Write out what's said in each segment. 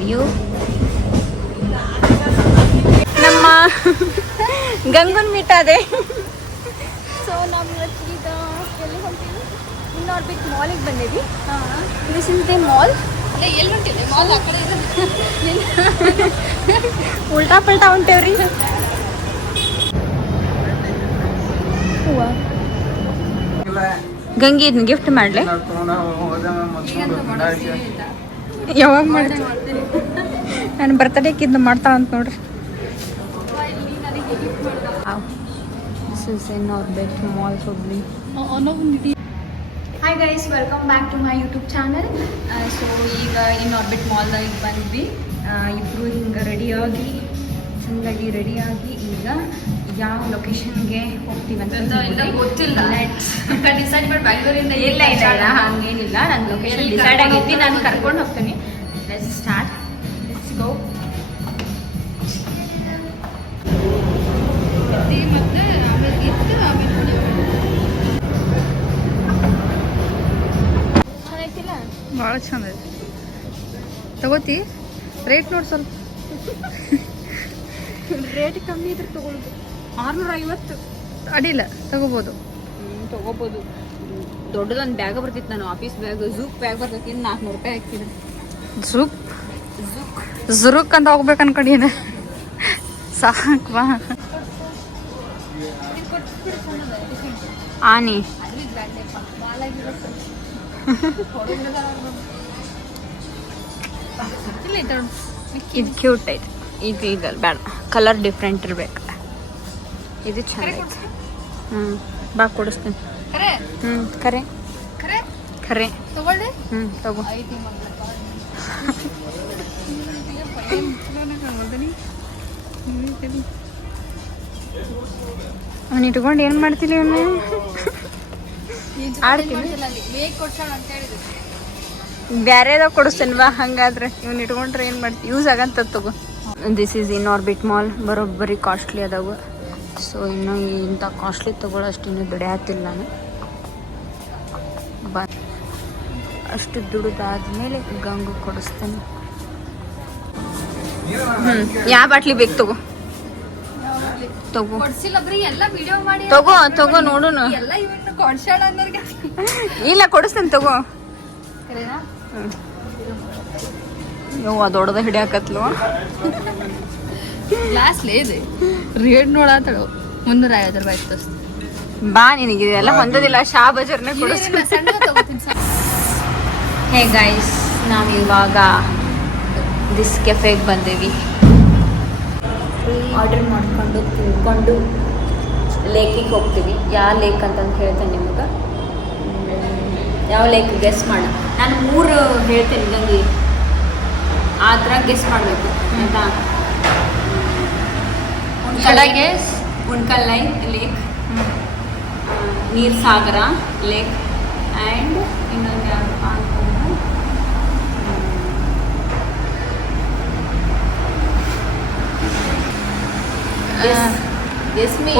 View. ನಮ್ಮ ಗಂಗುನ್ meet ಅದೇ. So ನಮ್ಮ ಈಗ ಎಲ್ಲಿ ಹೊಂಟೀವಿ? ಇನ್ನಾರ್ಬಿಟ್ ಮಾಲಿಗೆ ಬಂದೀವಿ. This is the mall. ಎಲ್ಲಿ ಹೊಂಟಿದೆ ಮಾಲ್? ಆ ಕಡೆ ಉಲ್ಟಾ ಪಲ್ಟಾ ಹೊಂಟೇವ್ರಿ. ಗಂಗಿ ಇದನ್ನ ಗಿಫ್ಟ್ ಮಾಡ್ಲೆ. ಯಾವಾಗ ಮಾಡ್ತೀನಿ? ನಾನು ಬರ್ತಡೇಗೆ ಇದನ್ನ ಮಾಡ್ತಾ ಅಂತ ನೋಡ್ರಿ. This is Inorbit Mall Hubli. Hi guys, welcome back to my YouTube channel. So ಈಗ Inorbit Mall ದಾಗ ಬಂದ್ವಿ. ಇಬ್ರು ಹಿಂಗೆ ರೆಡಿಯಾಗಿ ಚಂದಾಗಿ ರೆಡಿಯಾಗಿ ಈಗ ಯಾವ ಲೊಕೇಶನ್ಗೆ ಹೋಗ್ತೀವಿ ಅಂತ ಗೊತ್ತಿಲ್ಲ. ಡಿಸೈಡ್ ಮಾಡಿ ಬ್ಯಾಂಗ್ಳೂರಿಂದ ಇಲ್ಲ ಹಂಗೇನಿಲ್ಲ. ನನ್ನ ಲೊಕೇಶನ್ ಡಿಸೈಡ್ ಆಗೈತಿ, ನಾನು ಕರ್ಕೊಂಡು ಹೋಗ್ತೀನಿ. Let's start, let's go. ಮತ್ತೆ ಆಮೇಲೆ ಇತ್ತು ಆಮೇಲೆ ಚೆನ್ನಾಗಿಲ್ಲ? ಭಾಳ ಚಂದ ಐತಿ. ತಗೋತಿ? ರೇಟ್ ನೋಡಿ ಸ್ವಲ್ಪ. ರೇಟ್ ಕಮ್ಮಿ ಇದ್ರೆ ತಗೊಳ್ಬೋದು. 650 ಅಡ್ಡಿಲ್ಲ, ತಗೋಬೋದು. ತಗೋಬೋದು. ದೊಡ್ಡದೊಂದು ಬ್ಯಾಗ್ ಬರ್ತಿತ್ತು, ನಾನು ಆಫೀಸ್ ಬ್ಯಾಗ್, ಝೂಕ್ ಬ್ಯಾಗ್ ಬರ್ತೈತಿ. 400 ರೂಪಾಯಿ ಹಾಕ್ತಿದ್ರು. ಜುರುಕ್ ಅಂತ ಹೋಗ್ಬೇಕು ಅನ್ಕೊಂಡಿನ. ಸಾಕು ಬಾ. ಆನಿ ಇದು ಕ್ಯೂಟ್ ಐತೆ. ಇದು ಇದಲ್ಲ ಬೇಡ, ಕಲರ್ ಡಿಫ್ರೆಂಟ್ ಇರ್ಬೇಕು. ಇದು ಚೆನ್ನಾಗೈತೆ. ಬಾ ಕೊಡಿಸ್ತೀನಿ. ಕರೆ ಖರೆ ತಗೊಳ್ಳಿ. ತಗೋ. ಅವ್ನು ಇಟ್ಕೊಂಡು ಏನು ಮಾಡ್ತಿಲ್ಲ ಇವನು? ಆಡ್ತೀನಿ. ಬ್ಯಾರೆದಾಗ ಕೊಡಿಸ್ತೇನೆ ಬಾ. ಹಂಗಾದ್ರೆ ಇವ್ನು ಇಟ್ಕೊಂಡ್ರೆ ಏನು ಮಾಡ್ತೀವಿ? ಯೂಸ್ ಆಗಂತ ತಗೋ. This is Inorbit mall. ಬರೋಬ್ಬರಿ ಕಾಸ್ಟ್ಲಿ ಅದಾವು. ಸೊ ಇನ್ನು ಇಂಥ ಕಾಸ್ಟ್ಲಿ ತೊಗೊಳ್ಳೋಷ್ಟು ಇನ್ನೂ ದುಡಿಯಾತಿಲ್ಲ ನಾನು. ಅಷ್ಟು ದುಡಿದಾದ್ಮೇಲೆ ಗಂಗು ಕೊಡಿಸ್ತೇನೆ. ಯಾವ ಬಾಟ್ಲಿ ಬೇಕು? ತಗೋ ತಗೋ ನೋಡುನು. ಇಲ್ಲ ಕೊಡಿಸ್ತೇನೆ, ತಗೋ. ಯವ್ವ ದೊಡ್ಡದ ಹಿಡಿಯಾಕತ್ಲು. ಗ್ಲಾಸ್ಲೇ ಇದೆ. ರೇಟ್ ನೋಡಾತಳು 350 ರೂಪಾಯಿ ತೋರಿಸ್ತು. ಬಾ, ನಿನಗೆ ಇದೆಲ್ಲ ಹೊಂದೋದಿಲ್ಲ. ಶಾ ಬಜಾರ್ನ ಕೊಡಿಸ್ತೀನಿ. ಹೇ ಗೈಸ್, ನಾವು ಇವಾಗ ದಿಸ್ ಕೆಫೆಗೆ ಬಂದೇವಿ. ಆರ್ಡರ್ ಮಾಡ್ಕೊಂಡು ತಿನ್ಕೊಂಡು ಲೇಕಿಗೆ ಹೋಗ್ತೀವಿ. ಯಾವ ಲೇಕ್ ಅಂತಂದು ಹೇಳ್ತೇನೆ ನಿಮ್ಗೆ. ಯಾವ ಲೇಕ್ ಗೆಸ್ ಮಾಡ. ನಾನು 3 ಹೇಳ್ತೇನೆ ಗಂಗಿ, ಆ ಥರ ಗೆಸ್ ಮಾಡಬೇಕು ಆಯಿತಾ? ಉಣ್ಕಲ್ ಲೇಕ್, ನೀರ್ ಸಾಗರ ಲೇಕ್, ಆ್ಯಂಡ್ ಇನ್ನೊಂದು ಯಾವ್ದಪ್ಪ ಅಂತಂದ್ರೆ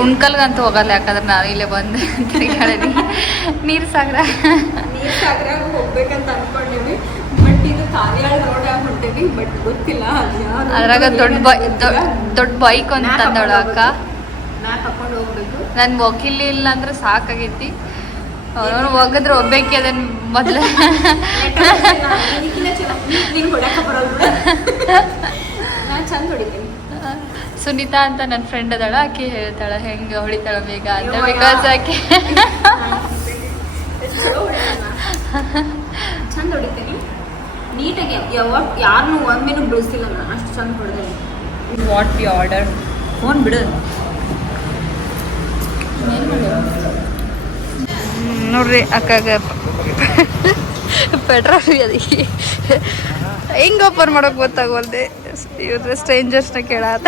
ಉಣ್ಕಲ್ಗಂತೂ ಹೋಗಲ್ಲ, ಯಾಕಂದ್ರೆ ನಾನು ಇಲ್ಲೇ ಬಂದೆ ತಿರುಗಾಡಿ. ನೀರ್ ಸಾಗರ ಹೋಗ್ಬೇಕಂತ ಅನ್ಕೊಂಡಿವಿ. ಬಟ್ ಇದು ಕಾರ್ಯಾಳ ರೋಡ್ ಹೊಂಟೇವಿ. ಬಟ್ ಗೊತ್ತಿಲ್ಲ ಅದ್ರಾಗ ದೊಡ್ಡ ಬೈಕ್ ಒಂದು ತಂದವಳು ಅಕ್ಕ. ನಾ ತಕೊಂಡು ಹೋಗ್ಬೇಕು. ನನ್ ವಕೀಲಿ ಇಲ್ಲ ಅಂದ್ರೆ ಸಾಕಾಗೈತಿ. ಅವನು ಒಗದ್ರೆ ಒಬ್ಬೇಕಿ ಅದನ್ನ ಮೊದ್ಲು. ನಾನು ಚಂದ ಹೊಡಿತೀನಿ. ಸುನೀತಾ ಅಂತ ನನ್ನ ಫ್ರೆಂಡ್ ಅದಾಳ, ಆಕೆ ಹೇಳ್ತಾಳ ಹೆಂಗೆ ಹೊಡಿತಾಳ ಬೇಗ ಅಂತ. ಬಿಕಾಸ್ ಆಕೆ ಚಂದ ಹೊಡಿತೀನಿ ನೀಟಾಗಿ. ಯಾರನ್ನೂ ಒಮ್ಮೆನೂ ಬಿಡಿಸ್ತಿಲ್ಲ ನಾನು, ಅಷ್ಟು ಚಂದ ಹೊಡೆದೇನೆ. What we order. ಫೋನ್ ಬಿಡು. ನೋಡ್ರಿ ಅಕ್ಕಾಗ ಪೆಟ್ರೋಲ್ ಅದಕ್ಕೆ ಹೆಂಗೆ ಓಪನ್ ಮಾಡೋಕೆ ಗೊತ್ತಾಗೋಲ್ದೆ. ಇವ್ರ ಸ್ಟ್ರೇಂಜರ್ಸ್ನ ಕೇಳಾತ.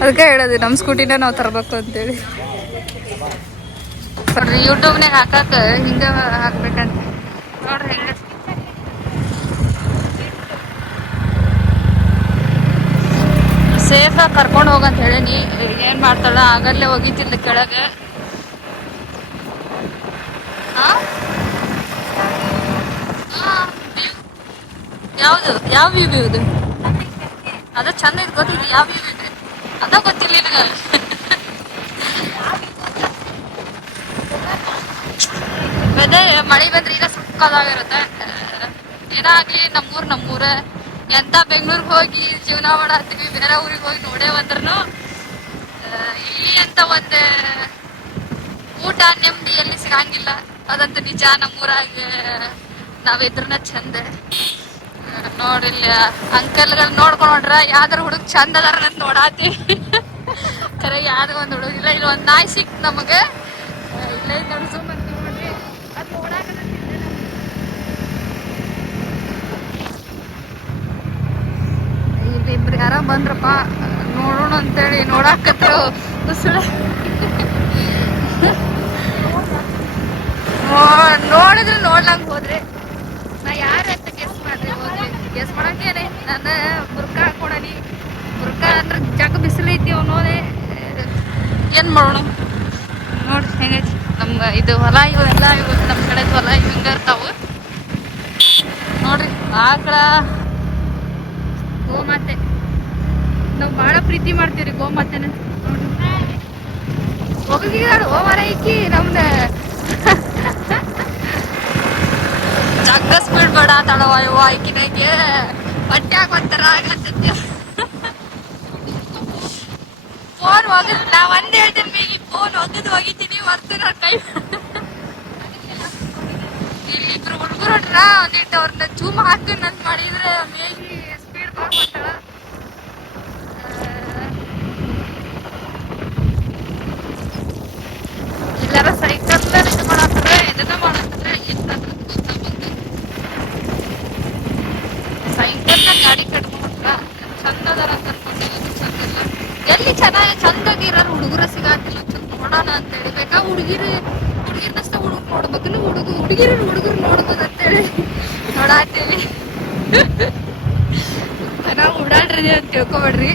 ಅದಕ್ಕೆ ಹೇಳೋದು ನಮ್ಮ ಸ್ಕೂಟಿನ ನಾವು ತರಬೇಕು ಅಂತೇಳಿ. ಯೂಟ್ಯೂಬ್ನಾಗ ಹಾಕಕ್ಕೆ ಹಿಂಗೆ ಹಾಕ್ಬೇಕಂತ ನೋಡ್ರಿ. ಹೆಂಗೆ ಸೇಫಾಗಿ ಕರ್ಕೊಂಡು ಹೋಗಂತ ಹೇಳೀನಿ. ಏನು ಮಾಡ್ತಾಳ ಆಗಲ್ಲೇ ಒಗಿತಿಲ್ಲ ಕೆಳಗೆ. ಯಾವ್ದು ಯಾವ ವ್ಯೂ ಇದು ಅದ ಚಂದ ಇದು ಗೊತ್ತಿದೆ ಯಾವ ವ್ಯೂ ಇದೆ ಅದ ಗೊತ್ತಿಲ್ಲ ನಿನಗ ವೆದರ್ ಮಳೆ ಬಂದ್ರೆ ಈಗ ಸುಕ್ಕದಾಗಿರುತ್ತೆ ಏನಾಗ್ಲಿ ನಮ್ಮೂರ ಎಂತ ಬೆಂಗ್ಳೂರ್ಗೆ ಹೋಗಿ ಜೀವನ ಮಾಡತ್ತೀವಿ ಬೇರೆ ಊರಿಗೆ ಹೋಗಿ ನೋಡೇ ಬಂದ್ರೂ ಇಲ್ಲಿ ಅಂತ ಒಂದು ಊಟ ನೆಮ್ಮದಿ ಎಲ್ಲಿ ಸಿಗಂಗಿಲ್ಲ ಅದಂತ ನಿಜ ನಮ್ಮೂರಾಗ ನಾವಿದ್ರನ್ನ ಚಂದ ನೋಡಿಲ್ಲ ಅಂಕಲ್ಗಳು ನೋಡ್ಕೊಂಡ್ರ ಯಾವ್ದಾರ ಹುಡುಗ ಚಂದ ಅದಾರ ಅಂತ ನೋಡಾತಿ ಕರೆ ಯಾವ್ದು ಒಂದು ಹುಡುಗಿಲ್ಲ ಇಲ್ಲಿ ಒಂದು ನಾಯಿ ಸಿಕ್ತು ನಮಗೆ ಇಲ್ಲೇ ನಡ್ಸು ಬಂದು ನೋಡ್ರಿ ಅದು ನೋಡಾಕ ಇಬ್ರು ಯಾರ ಬಂದ್ರಪ್ಪ ನೋಡೋಣ ಅಂತೇಳಿ ನೋಡಾಕತ್ರ ಉಸುಳ ನೋಡಿದ್ರೆ ನೋಡ್ಲಂಗ್ ಹೋದ್ರೆ ನಾ ಯಾರ ಅಂತ ಗೆಸ್ ಮಾಡ್ರಿ ಹೋಗ್ಲಿ ಗೆಸ್ ಮಾಡಂಗೇನೆ ನಾನು ಬುರ್ಕ ಹಾಕೊಡನಿ ಬುರ್ಕ ಅಂದ್ರೆ ಜಗ ಬಿಸಿಲೈತಿ ಅವನೋದೆ ಏನ್ ಮಾಡೋಣ ನೋಡಿ ಹೆಂಗೈತಿ ನಮ್ಗೆ ಇದು ಹೊಲ ಇವೆಲ್ಲ ಇವು ನಮ್ಮ ಕಡೆ ಹೊಲ ಇವು ಹಿಂಗ ಇರ್ತಾವು ನೋಡ್ರಿ ಆಕಳ ಗೋಮಾತೆ ನಾವು ಭಾಳ ಪ್ರೀತಿ ಮಾಡ್ತೀವ್ರಿ ಗೋಮಾತೆನ ಹೋಗಿದಾಡು ಮರ ಇಕ್ಕಿ ನಮ್ದ ಜಗ್ಗ ಸ್ಪೀಡ್ ಬೇಡ ತಡವ ಇವ ಆಯ್ಕಿನಾಗೆ ಬಟ್ಟೆ ಹಾಕೊಂತಾರ ಆಗತ್ತೆ ಫೋನ್ ಒಗದ್ ನಾ ಒಂದ್ ಹೇಳ್ತೀನಿ ಮೇಗಿ ಫೋನ್ ಒಗದ್ ಒಗಿತೀನಿ ಹೊರ್ತು ನಾ ಕೈ ಇಲ್ಲಿ ಇಬ್ರು ಹುಡುಗರು ಹೊಡ್ರ ಒಂದಿಟ್ಟು ಅವ್ರನ್ನ ಜೂಮ್ ಹಾಕ್ತೀನಿ ಅಂತ ಮಾಡಿದ್ರೆ ಮೇಗಿ ಸ್ಪೀಡ್ ಮಾಡ್ಕೊತಾಳ ಎಲ್ಲಾರ ಸೈಕಲ್ ಇದು ಮಾಡತ್ತಾರ ಇದನ್ನ ಮಾಡತ್ತಾರ ಏನಾದ್ರು ಗೊತ್ತಾಗ್ಬಂದು ಸೈಕಲ್ನ ಗಾಡಿ ಕಟ್ಕೊಂಡ್ರ ಚಂದ ಅದಾರ ಅಂತ ಅನ್ಕೊಂಡೇವಿ ಚಂದ ಇಲ್ಲ ಎಲ್ಲಿ ಚಂದಾಗಿ ಇರೋರು ಹುಡುಗರ ಸಿಗಾತಿಲ್ಲ ಚಂದ ನೋಡೋಣ ಅಂತ ಹೇಳಿ ಬೇಕಾ ಹುಡುಗಿರ್ನಷ್ಟ ಹುಡುಗ ನೋಡ್ಬೇಕಲ್ಲ ಹುಡುಗರು ನೋಡ್ಬೋದು ಅಂತೇಳಿ ನೋಡಾತೀವಿ ನಾವು ಓಡಾಡ್ರಿ ಅಂತ ತಿಳ್ಕೊಬೇಡ್ರಿ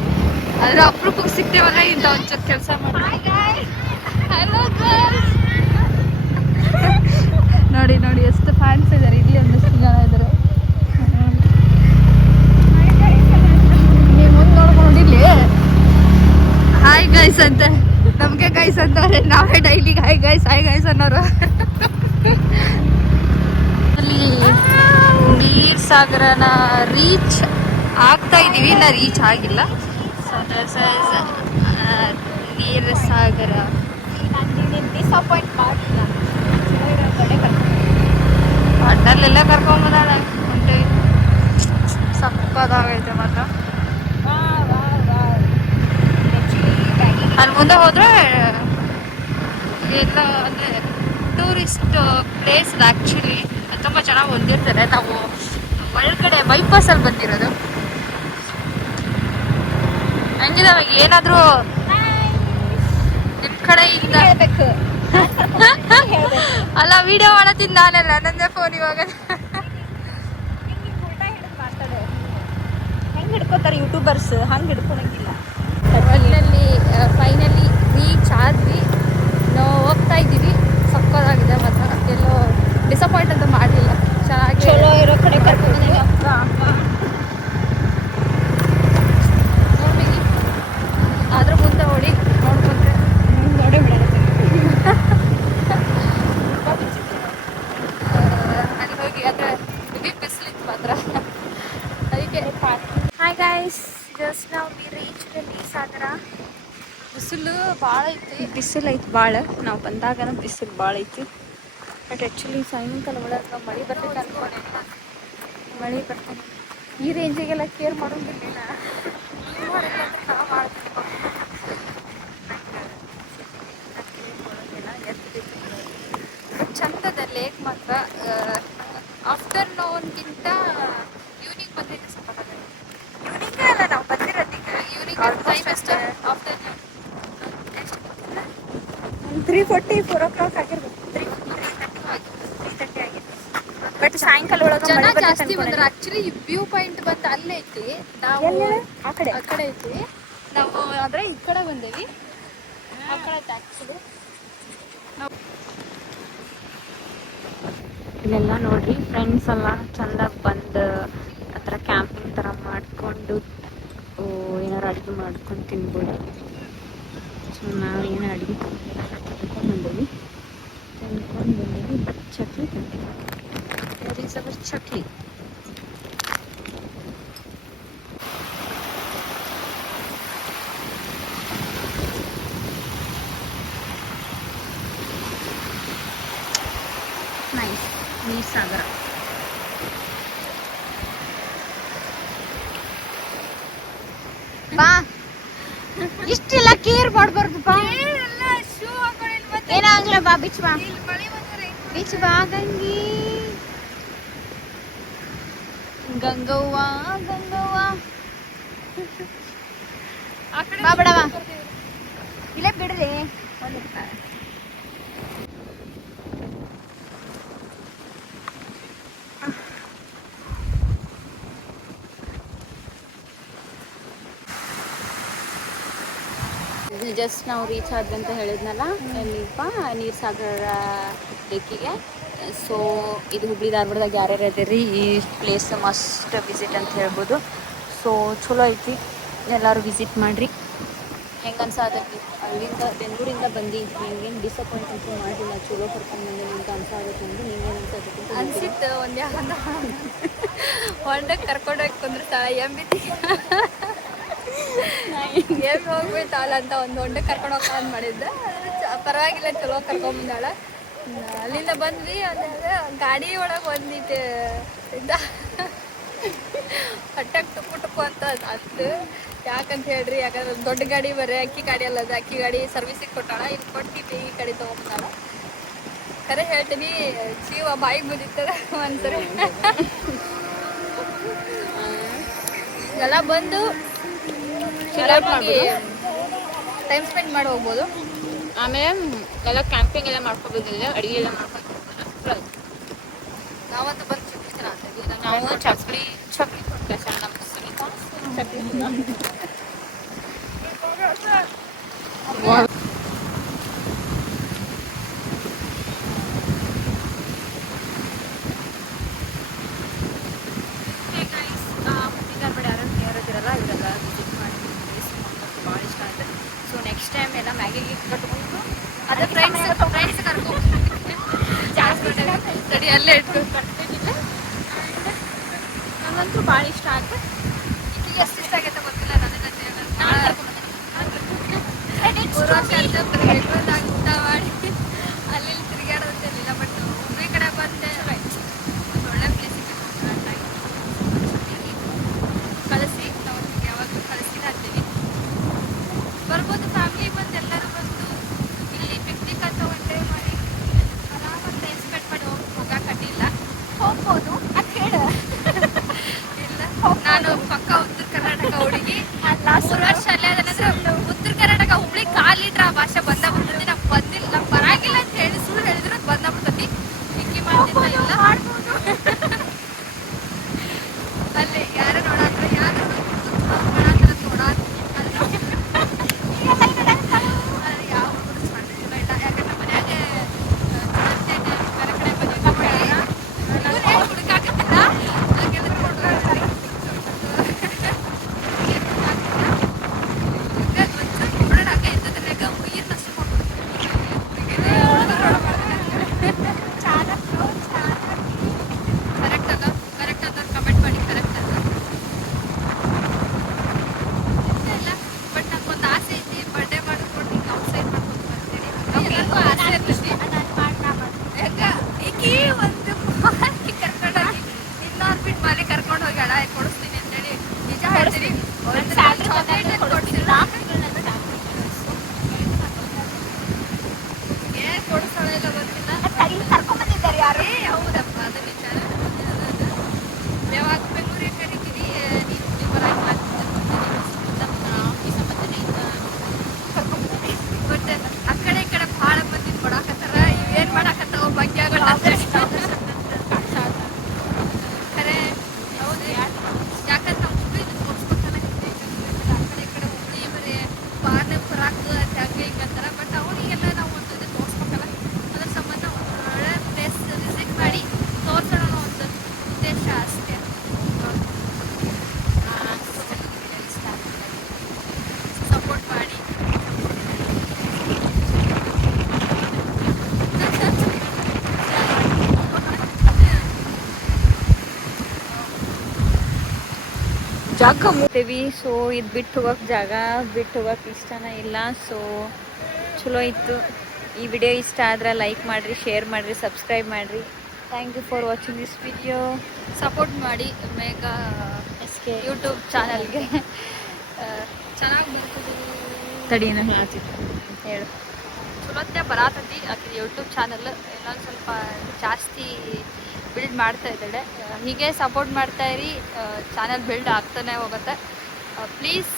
ಆದ್ರೆ ಅಪ್ರೂಪಕ್ಕೆ ಸಿಕ್ತೇವಲ್ಲ ಇಂಥ ಒಂಚೂರು ಕೆಲಸ ಮಾಡ್ರಿ ನೋಡಿ ಎಷ್ಟು ಫ್ಯಾನ್ಸ್ ಇದಾರೆ ಇಲ್ಲಿ ಒಂದಷ್ಟು ಜನ ಇದಾರೆ ನೀವು ಮುಂದೆ ನೋಡ್ಕೊಂಡು ಇಲ್ಲಿ ಹಾಯ್ ಗೈಸ್ ಅಂತ ನಮ್ಗೆ ಗೈಸ್ ಅಂತವ್ರೆ ನಾವೇ ಡೈಲಿ ಹಾಯ್ ಗೈಸ್ ಅನ್ನೋರು ಅಲ್ಲಿ ನೀರ್ ಸಾಗರನ ರೀಚ್ ಆಗ್ತಾ ಇದೀವಿ ಇನ್ನ ರೀಚ್ ಆಗಿಲ್ಲ ನೀರ್ ಸಾಗರ ಡಿಸಪಾಯಿಂಟ್ ಮಾಡಿಲ್ಲ ಅಡ್ಡಲ್ಲೆಲ್ಲ ಕರ್ಕೊಂಬಂದಾಳೆ ಹೊಂಟೆ ಸಕ್ಕದಾಗೈತೆ ಮಾತ್ರ ಅಲ್ಲಿ ಮುಂದೆ ಹೋದ್ರೆ ಎಲ್ಲ ಅಂದರೆ ಟೂರಿಸ್ಟ್ ಪ್ಲೇಸ್ ಆ್ಯಕ್ಚುಲಿ ತುಂಬ ಚೆನ್ನಾಗಿ ಹೊಂದಿರ್ತಾರೆ ನಾವು ಒಳಗಡೆ ಬೈಪಾಸಲ್ಲಿ ಬಂದಿರೋದು ಹಂಗಿದಾವಾಗ ಏನಾದರೂ ನಿಮ್ಮ ಕಡೆಯಿಂದ ಅಲ್ಲ ವಿಡಿಯೋ ಮಾಡತ್ತಿದ್ದು ನಾನೆಲ್ಲ ನನ್ನದೇ ಫೋನ್ ಇವಾಗ ಹೆಂಗೆ ಹಿಡ್ಕೋತಾರೆ ಯೂಟ್ಯೂಬರ್ಸ್ ಹಂಗೆ ಹಿಡ್ಕೊಳಂಗಿಲ್ಲ ಫೈನಲಿ ರೀಚ್ ಆದ್ವಿ ನಾವು ಹೋಗ್ತಾ ಇದ್ದೀವಿ ಸಕ್ಕದಾಗಿದೆ ಮತ್ತು ಎಲ್ಲೋ ಡಿಸಪಾಯಿಂಟ್ ಅಂತ ಮಾಡಲಿಲ್ಲ ಚೆನ್ನಾಗಿ ಚಲೋ ಇರೋ ಕಡೆ ಕರ್ಕೊಂಡು ನೋಡಿ ಅದ್ರ ಮುಂದೆ ಹೊಡಿ ನೋಡ್ಕೊಂಡ್ರೆ ನೋಡೇ ಬಿಡೋಣ ಅಲ್ಲಿ ಹೋಗಿ ಆದರೆ ಹೆವಿ ಬಿಸಿಲಿತ್ತು ಮಾತ್ರ ಅದಕ್ಕೆ ಹಾಯ್ ಗೈಸ್ ಜಸ್ಟ್ ನಾವು ವಿ ರೀಚ್ ಸಾಗರ ಬಿಸಿಲು ಭಾಳ ಐತಿ ಬಿಸಿಲು ಐತಿ ಭಾಳ ನಾವು ಬಂದಾಗ ಬಿಸಿಲು ಭಾಳ ಐತಿ ಬಟ್ ಆ್ಯಕ್ಚುಲಿ ಸಾಯಂಕಾಲ ಒಳಗೆ ಮಳೆ ಬರ್ತೈತೆ ಅನ್ಕೊಂಡೆ ಮಳೆ ಬರ್ತಾನೆ ಈ ರೇಂಜಿಗೆಲ್ಲ ಕೇರ್ ಮಾಡೋಂಗಿಲ್ಲ ನಾವು ಮಾಡ್ತೀವಿ ಚಂದದ ಲೇಕ್ ಮಾತ್ರ ಆಫ್ಟರ್ನೂನ್ಗಿಂತ ಈವ್ನಿಂಗ್ ಬಂದಿದ್ದು ಸಕ್ಕತ್ತಾಗಿದೆ ಇವನಿಗೆ ಅಲ್ಲ ನಾವು ಬಂದಿರೋದೀಗ ಈವ್ನಿಂಗ್ ಟೈಮ್ ಎಷ್ಟು ಆಫ್ಟರ್ನೂನ್ 3:40 4 o'clock ಆಗಿರ್ಬೇಕು 3:30 ಆಗಿದೆ ಬಟ್ ಸಾಯಂಕಾಲ ಒಳಗೆ ಜನ ಮಳೆ ಜಾಸ್ತಿ ಬರ್ತೈತೆ ಬಂದ್ರೆ ಆಕ್ಚುಲಿ ವ್ಯೂ ಪಾಯಿಂಟ್ ಬಂದು ಅಲ್ಲೇ ಐತಿ ನಾವು ಆ ಕಡೆ ಐತಿ ನಾವು ಆದ್ರೆ ಈ ಕಡೆ ಬಂದೇವಿ ಆ ಕಡೆ ಆಕ್ಚುಲಿ ಇಲ್ಲೆಲ್ಲ ನೋಡ್ರಿ ಫ್ರೆಂಡ್ಸ್ ಎಲ್ಲ ಚಂದಾಗಿ ಬಂದು ಆ ಥರ ಕ್ಯಾಂಪಿಂಗ್ ಥರ ಮಾಡಿಕೊಂಡು ಏನಾರು ಅಡುಗೆ ಮಾಡ್ಕೊಂಡು ತಿನ್ಬೋದು. ಸೊ ನಾವು ಏನು ಅಡುಗೆ ತಿನ್ಕೊಂಡು ಬಂದೀವಿ ಚಕ್ಲಿ ಚಕ್ಲಿ. ನೈಸ್ ನೀರ್ ಸಾಗರ. ಬಾ ಇಷ್ಟೆಲ್ಲ ಕೇರ್ ಮಾಡ್ಬಾರ್ದು ಬಾ. ಏನಾಗ್ಲ ಬಾ ಬಿಚ್ ಬಾ ಬಿಚ್ ಬಾ ಗಂಗಿ ಗಂಗವ್ವ ಗಂಗವ್ವ ಬಾ ಬಿಡವ ಇಲ್ಲೇ ಬಿಡ್ರಿ. ಜಸ್ಟ್ ನಾವು ರೀಚ್ ಆದ್ವಿ ಅಂತ ಹೇಳಿದ್ನಲ್ಲ ಎಲ್ಲಿಪ್ಪ ನೀರ್ ಸಾಗರ ಲೇಕಿಗೆ. ಸೊ ಇದು ಹುಬ್ಳಿ ಧಾರವಾಡದಾಗ ಯಾರ್ಯಾರು ಇದ್ದೀರಿ ಈ ಪ್ಲೇಸ್ ಮಸ್ಟ್ ವಿಸಿಟ್ ಅಂತ ಹೇಳ್ಬೋದು. ಸೊ ಚಲೋ ಐತಿ, ಎಲ್ಲರೂ ವಿಸಿಟ್ ಮಾಡಿರಿ. ಹೆಂಗೆ ಅನ್ಸಾದೈತಿ ಅಲ್ಲಿಂದ ಬೆಂಗಳೂರಿಂದ ಬಂದು ನಿಂಗೇನು ಡಿಸಪಾಯಿಂಟ್ ಅಂತೂ ಮಾಡಿಲ್ಲ, ಚಲೋ ಕರ್ಕೊಂಡು ಬಂದು ನಿಮ್ಗೆ ಅನ್ಸಾದೈತಿ ಅಂದ್ರೆ ನಿಂಗೇನು ಅನ್ಸಾದೈತಿ ಅನ್ಸಿತ್ತು. ಒಂದೇ ಹೊಂಡಕ್ಕೆ ಕರ್ಕೊಂಡೋಗಿ ಕುಂದಿರ್ತಾಳ ಎಂಬಿತಿ ಎಲ್ಲಿ ಹೋಗ್ಬೇಕಲ್ಲ ಅಂತ ಒಂದು ಹೊಂಡಕ್ಕೆ ಕರ್ಕೊಂಡು ಹೋಗ ಅಂತ ಮಾಡಿದ್ದೆ. ಪರವಾಗಿಲ್ಲ, ಚಲೋ ಕರ್ಕೊಂಬಂದಾಳ. ಅಲ್ಲಿಂದ ಬಂದ್ವಿ. ಅದಾದ ಗಾಡಿ ಒಳಗೆ ಒಂದಿಟ್ಟು ಇದ್ದ ಹೊಟ್ಟೆಗೆ ಟುಕ್ಕು ಟುಕ್ಕು ಅಂತ ಅಷ್ಟು. ಯಾಕಂತ ಹೇಳ್ರಿ, ಯಾಕಂದ್ರೆ ದೊಡ್ಡ ಗಾಡಿ ಬರೀ ಅಕ್ಕಿ ಗಾಡಿ ಅಲ್ಲ, ಅದು ಅಕ್ಕಿ ಗಾಡಿ ಸರ್ವಿಸಿಗೆ ಕೊಟ್ಟಾಳ. ಇಲ್ಲಿ ಕೊಟ್ಟು ಈ ಕಡೆ ತೊಗೊಂಬಂದಾಳ. ಕರೆ ಹೇಳ್ತೀನಿ, ಜೀವ ಬಾಯಿಗೆ ಬಂದಿತ್ತದ ಒಂದ್ಸರಿ. ಎಲ್ಲ ಬಂದು ಟೈಮ್ ಸ್ಪೆಂಡ್ ಮಾಡಿ ಹೋಗ್ಬೋದು. ಆಮೇಲೆ ಎಲ್ಲ ಕ್ಯಾಂಪಿಂಗ್ ಎಲ್ಲ ಮಾಡ್ಕೋಬೋದಿಲ್ಲ, ಅಡುಗೆ ಎಲ್ಲ ಮಾಡ್ಕೊಂಡು ನಾವಂತೂ ಬಂದು ಚಕ್ಲಿ ಚೆನ್ನಾಗ್ತದೆ. ನಾವು ಚಕ್ಲಿ ಕೊಟ್ಟೆ ಸಣ್ಣ ಮುಸ್ಲಿಮ ಚಕ್ಲಿ. ನೆಕ್ಸ್ಟ್ ಟೈಮ್ ಎಲ್ಲ ಮ್ಯಾಗಿ ಕಟ್ಕೊಂಡು ಅದೇ ಫ್ರೆಂಡ್ಸ್ ಕರ್ಕೊಂಡು ಸರಿ ಅಲ್ಲೇ ಇಟ್ಕೊಂಡು ಕಟ್ಕೊಂಡಿಲ್ಲ. ನಂಗಂತೂ ಭಾಳ ಇಷ್ಟ ಆಯ್ತು. ಈಗ ಎಷ್ಟು ಇಷ್ಟ ಆಗೈತೆ ಗೊತ್ತಿಲ್ಲ ನನಗೆ. ಊಟ ಮಾಡಿ ಅಲ್ಲಿ ತಿರುಗಾಡೋದಿಲ್ಲ. ಬಟ್ ಹುಬ್ಳಿ ಕಡೆ ಬಂದೆ ಒಳ್ಳೆ ಪ್ಲೇಸಿಗೆ ಕಳಿಸಿ ನಾವು ಯಾವಾಗಲೂ ಕಳಿಸಿದ ಹಾಕ್ತೀವಿ. ಬರ್ಬೋದು ಫ್ಯಾಮಿಲಿ ಬಂದು ಎಲ್ಲರೂ ಬಂದು ಇಲ್ಲಿ ಪಿಕ್ನಿಕ್ ಅಂತ ಒಂದೇ ಮಾಡಿ ಆರಾಮಾಗಿ ಟೈಮ್ ಸ್ಪೆಂಡ್ ಮಾಡಿ ಹೋಗಕ್ಕಾಗಿಲ್ಲ. ಹೋಗ್ಬೋದು ಅಂತ ಹೇಳು. ಇಲ್ಲ, ನಾನು ಪಕ್ಕ ಉತ್ತರ ಕರ್ನಾಟಕ ಹುಡುಗಿ. 3 ವರ್ಷ ಅಲ್ಲೇ ಅದಂದ್ರೆ ಉತ್ತರ ಕರ್ನಾಟಕ ಹುಬ್ಳಿ ಕಾಲಿಟ್ರ ಆ ಭಾಷೆ ಬಂದ ಬರ್ತೈತಿ. ನಮ್ಗೆ ಬಂದಿಲ್ಲ, ನಮ್ಗೆ ಬರಾಗಿಲ್ಲ ಅಂತ ಹೇಳಿ ಸುಳ್ಳು ಹೇಳಿದ್ರು ಬಂದ ಬರ್ತೈತಿ. ಇಕ್ಕಿ ಮಾಡ್ತಿದ್ದ ಇಲ್ಲ ಅಲ್ಲಿ ಯಾರು ನೋಡಾತ್ರ ಯಾರು ಯಾವ ಮಾಡಿಲ್ಲ. ಯಾಕಂದ್ರೆ ಮನ್ಯಾಗ ಹುಡುಕಾಕತ್ತಿಲ್ಲ. ಕರೆಕ್ಟ್ ಅದ ಕಮೆಂಟ್ ಮಾಡಿ. ಕರೆಕ್ಟ್ ಅದ ಬಟ್ ನಂಗೊಂದು ಆಸೆ ಐತಿ, ಬರ್ಡೇ ಮಾಡ್ಕೊಂಡು ಹಿಂಗೆ ಔಟ್ಸೈಡ್ ಮಾಡ್ಕೊಂಡು ಬರ್ತೀನಿ. ಎಲ್ಲರಿಗೂ ಆಸೆ ಇರ್ತೈತಿ. ಯಾಕೆ ಈಕಿ ಒಂದು ಮಾಲಿಗೆ ಕರ್ಕೊಂಡೋಗಿ ಇನ್ನಾರ್ಬಿಟ್ಟು ಮಾಲಿಗೆ ಕರ್ಕೊಂಡು ಹೋಗಿ ಅಡ ಕೊಡಿಸ್ತೀನಿ ಅಂತೇಳಿ ನಿಜ ಹೇಳ್ತೀನಿ. ಚಾಕ್ಲೇಟ್ ಕೊಡ್ಸಿಲ್ಲ, ಏನ್ ಕೊಡಿಸ್ತಾಳೆ ಇಲ್ಲ ಗೊತ್ತಿಲ್ಲ. ಕರ್ಕೊಂಡ್ಬಂದಿದ್ದಾರೆ ಯಾರು? ಹೌದಪ್ಪ, ಅದು ನಿಜ. ಯಾವಾಗ ಬೆಂಗಳೂರಿಗೆ ಕರಿತೀನಿ, ನೀನು ಹುಬ್ಳಿ ಬರಾಕ್ ಬಟ್ ಆ ಕಡೆ ಈ ಕಡೆ ಭಾಳ ಮಂದಿ ಕೊಡಾಕತ್ತಾರ. ಇವೇನ್ ಮಾಡಾಕತ್ತಾವ ಭಾಗ್ಯಗಳು ಖರೆ ಹೌದು. ಯಾಕಂದ್ರೆ ನಾವು ಹುಬ್ಳಿ ತೋರಿಸ್ಕೊತಾನೆ ಆ ಕಡೆ ಈ ಕಡೆ ಜಾಗ ಹೋಗ್ತೇವಿ. ಸೊ ಇದು ಬಿಟ್ಟು ಹೋಗಕ್ಕೆ ಜಾಗ ಬಿಟ್ಟು ಹೋಗಕ್ಕೆ ಇಷ್ಟನ ಇಲ್ಲ. ಸೊ ಚಲೋ ಇತ್ತು. ಈ ವಿಡಿಯೋ ಇಷ್ಟ ಆದ್ರೆ ಲೈಕ್ ಮಾಡಿರಿ, ಶೇರ್ ಮಾಡಿರಿ, ಸಬ್ಸ್ಕ್ರೈಬ್ ಮಾಡಿರಿ. Thank you for watching this video. Support ಮಾಡಿ ಮೇಘ ಎಸ್ಕೆ ಯೂಟ್ಯೂಬ್ ಚಾನಲ್ಗೆ. ಚೆನ್ನಾಗಿ ಬರ್ತದೆ. ತಡಿನ ಹೇಳು. ಚಲೋತ್ತೆ ಬರಾತತಿ ಆಕೆ ಯೂಟ್ಯೂಬ್ ಚಾನಲ್. ಇನ್ನೊಂದು ಸ್ವಲ್ಪ ಜಾಸ್ತಿ ಬಿಲ್ಡ್ ಮಾಡ್ತಾ ಇದ್ದಾಳೆ. ಹೀಗೆ ಸಪೋರ್ಟ್ ಮಾಡ್ತಾ ಇರಿ. ಚಾನಲ್ ಬಿಲ್ಡ್ ಆಗ್ತಾನೆ ಹೋಗುತ್ತೆ. ಪ್ಲೀಸ್